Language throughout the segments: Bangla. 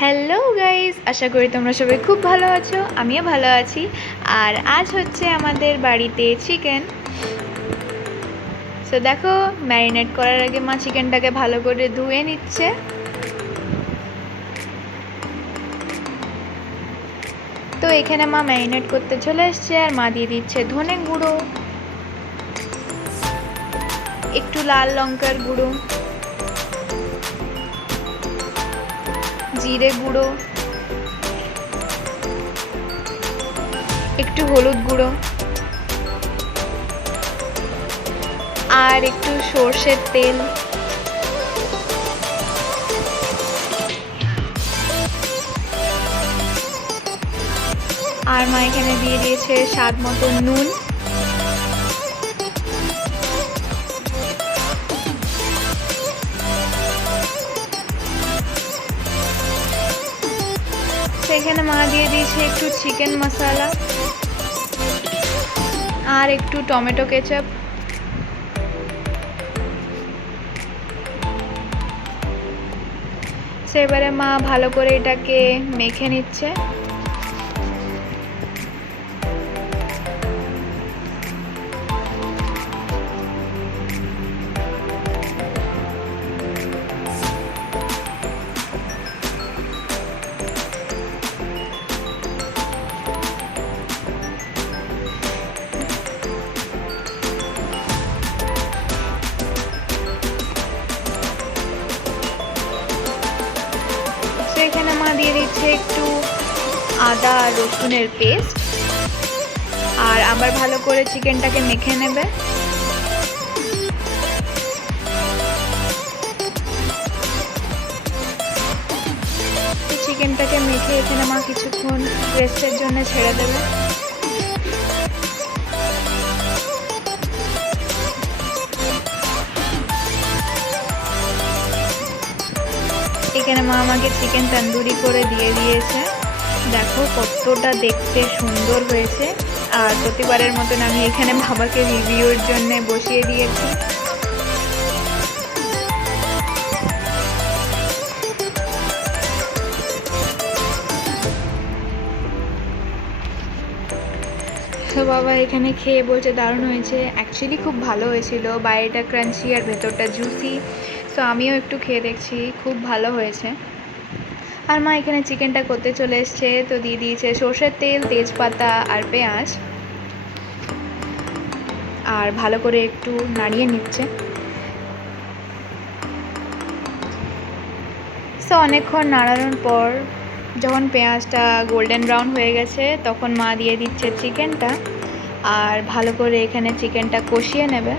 হ্যালো গাইস, আশা করি তোমরা সবাই খুব ভালো আছো। আমিও ভালো আছি। আর আজ হচ্ছে আমাদের বাড়িতে চিকেন। সো দেখো, ম্যারিনেট করার আগে মা চিকেনটাকে ভালো করে ধুয়ে নিচ্ছে। তো এখানে মা ম্যারিনেট করতে চলে এসছে, আর মা দিয়ে দিচ্ছে ধনে গুঁড়ো, একটু লাল লঙ্কার গুঁড়ো, জিরে গুঁড়ো, একটু হলুদ গুঁড়ো আর একটু সর্ষের তেল। আর মা এখানে দিয়ে দিয়েছে স্বাদ মতো নুন। সেখানে মা দিয়ে দিয়েছে একটু চিকেন মশলা আর একটু টমেটো কেচাপ। সেবারে মা ভালো করে এটাকে মেখে নিচ্ছে। এখানে মা দিয়ে দিচ্ছে একটু আদা রসুনের পেস্ট, আর আবার ভালো করে চিকেনটাকে মেখে নেবে। চিকেনটাকে মেখে এখানে মা কিছুক্ষণ রেস্টের জন্য ছেড়ে দেবে। এখানে মা আমাকে চিকেন তন্দুরি করে দিয়ে দিয়েছে। দেখো কতটা দেখতে সুন্দর হয়েছে। আর প্রতিবারের মতন আমি এখানে বাবাকে রিভিউর জন্য বসিয়ে দিয়েছি। তো বাবা এখানে খেয়ে বলছে দারুণ হয়েছে। অ্যাকচুয়ালি খুব ভালো হয়েছিল, বাইরেটা ক্রাঞ্চি আর ভেতরটা জুসি। সো আমিও একটু খেয়ে দেখছি, খুব ভালো হয়েছে। আর মা এখানে চিকেনটা করতে চলে এসছে। তো দিয়ে দিয়েছে সর্ষের তেল, তেজপাতা আর পেঁয়াজ, আর ভালো করে একটু নাড়িয়ে নিচ্ছে। সো অনেকক্ষণ নাড়ানোর পর যখন পেঁয়াজটা গোল্ডেন ব্রাউন হয়ে গেছে, তখন মা দিয়ে দিচ্ছে চিকেনটা, আর ভালো করে এখানে চিকেনটা কষিয়ে নেবে।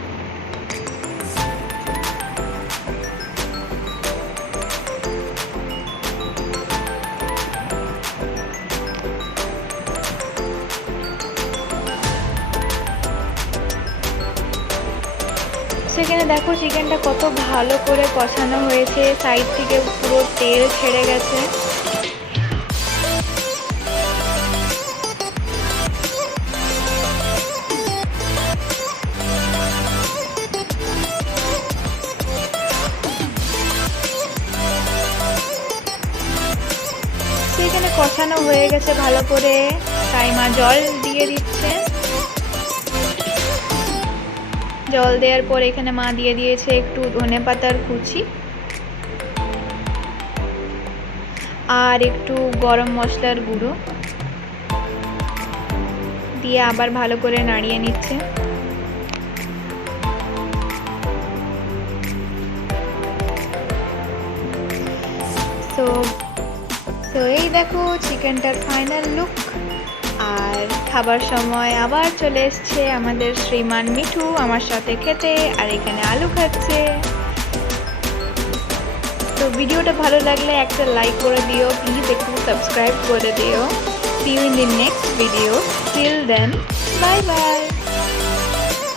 সেখানে দেখো চিকেনটা কত ভালো করে কষানো হয়েছে, সাইড থেকে পুরো তেল ছেড়ে গেছে। সেখানে কষানো হয়ে গেছে ভালো করে, তাই মা জল দিয়ে দিচ্ছে। জল দেওয়ার পর এখানে মা দিয়ে দিয়েছে একটু ধনেপাতার কুচি আর একটু গরম মশলার গুঁড়ো দিয়ে আবার ভালো করে নাড়িয়ে নিচ্ছে। তো এই দেখো চিকেনটার ফাইনাল লুক। আর খাবার সময় আবার চলে এসছে আমাদের শ্রীমান মিঠু আমার সাথে খেতে, আর এখানে আলু খাচ্ছে। তো ভিডিওটা ভালো লাগলে একটা লাইক করে দিও, প্লিজ একটু সাবস্ক্রাইব করে দিও। See you in the next video. Till then, bye bye.